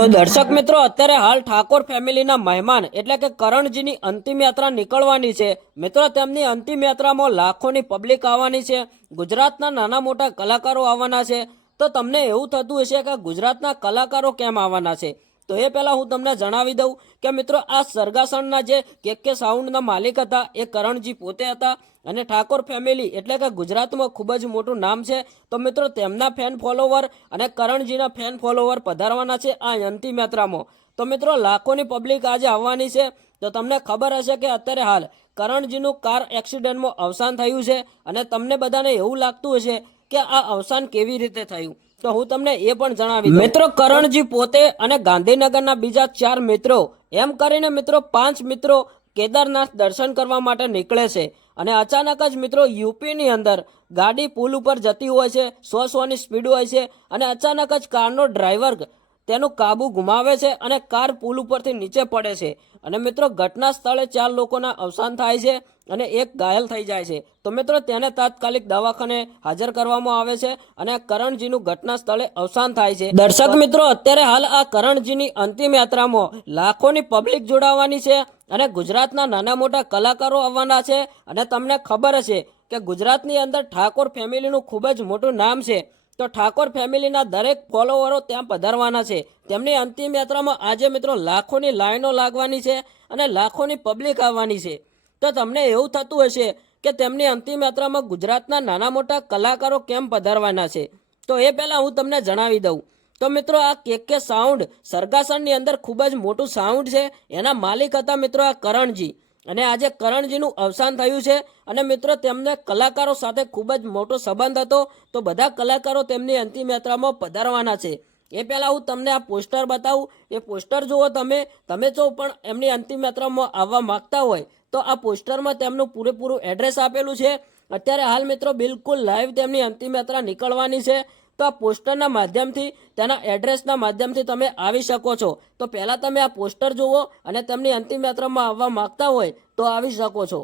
તો દર્શક મિત્રો, અત્યારે હાલ ઠાકોર ફેમિલીના મહેમાન, એટલે કે કરણજીની અંતિમ યાત્રા નીકળવાની છે. મિત્રો, તેમની અંતિમ યાત્રામાં લાખોની પબ્લિક આવવાની છે. ગુજરાતના નાના મોટા કલાકારો આવવાના છે. તો તમને એવું થતું હશે કે ગુજરાતના કલાકારો કેમ આવવાના છે? તો એ પહેલાં હું તમને જણાવી દઉં કે મિત્રો, આ સરગાસણના જે કે કે સાઉન્ડના માલિક હતા, એ કરણજી પોતે હતા અને ઠાકોર ફેમિલી એટલે કે ગુજરાતમાં ખૂબ જ મોટું નામ છે. તો મિત્રો, તેમના ફેન ફોલોવર અને કરણજીના ફેન ફોલોવર પધારવાના છે આ અંતિમ યાત્રામાં. તો મિત્રો, લાખોની પબ્લિક આજે આવવાની છે. તો તમને ખબર હશે કે અત્યારે હાલ કરણજીનું કાર એક્સિડન્ટમાં અવસાન થયું છે અને તમને બધાને એવું લાગતું હશે કે આ અવસાન કેવી રીતે થયું? તો હું તમને એ પણ જણાવી મિત્રો, કરણજી પોતે અને ગાંધીનગરના બીજા ચાર મિત્રો, એમ કરીને મિત્રો પાંચ મિત્રો કેદારનાથ દર્શન કરવા માટે નીકળે છે. અને અચાનક જ મિત્રો યુપીની અંદર ગાડી પુલ ઉપર જતી હોય છે સો સોની સ્પીડ હોય છે અને અચાનક જ કારનો ડ્રાઈવર તેનું કાબુ ગુમાવે છે અને કાર પુલ ઉપરથી નીચે પડે છે. અને મિત્રો, ઘટના સ્થળે ચાર લોકોના અવસાન થાય છે અને એક ઘાયલ થઈ જાય છે. તો મિત્રો, તેને તાત્કાલિક દવાખાને હાજર કરવામાં આવે છે અને કરણજીનું ઘટના સ્થળે અવસાન થાય છે. દર્શક મિત્રો, અત્યારે હાલ આ કરણજીની અંતિમ યાત્રામાં લાખોની પબ્લિક જોડાવાની છે અને ગુજરાતના નાના મોટા કલાકારો આવવાના છે. અને તમને ખબર હશે કે ગુજરાતની અંદર ઠાકોર ફેમિલીનું ખૂબ જ મોટું નામ છે. તો ઠાકોર ફેમિલીના દરેક ફોલોવરો ત્યાં પધારવાના છે. તેમની અંતિમ યાત્રામાં આજે મિત્રો લાખોની લાઈનો લાગવાની છે અને લાખોની પબ્લિક આવવાની છે. તો તમને એવું થતું હશે કે તેમની અંતિમ યાત્રામાં ગુજરાતના નાના મોટા કલાકારો કેમ પધારવાના છે? તો એ પહેલાં હું તમને જણાવી દઉં. તો મિત્રો આ કેક કે સાઉન્ડ સરગાસણની અંદર ખૂબ જ મોટું સાઉન્ડ છે. એના માલિક હતા મિત્રો આ કરણજી. અને આજે કરણજીનું અવસાન થયું છે. અને મિત્રો, તેમને કલાકારો સાથે ખૂબ જ મોટો સંબંધ હતો. તો બધા કલાકારો તેમની અંતિમ યાત્રામાં પધારવાના છે. એ પહેલાં હું તમને આ પોસ્ટર બતાવું. એ પોસ્ટર જુઓ તમે. તમે જો પણ એમની અંતિમ યાત્રામાં આવવા માગતા હોય, તો આ પોસ્ટરમાં તેમનું પૂરેપૂરું એડ્રેસ આપેલું છે. અત્યારે હાલ મિત્રો, બિલકુલ લાઈવ તેમની અંતિમ યાત્રા નીકળવાની છે. તો આ પોસ્ટરના માધ્યમથી, તેના એડ્રેસના માધ્યમથી તમે આવી શકો છો. તો પહેલાં તમે આ પોસ્ટર જુઓ અને તેમની અંતિમ યાત્રામાં આવવા માગતા હોય તો આવી શકો છો.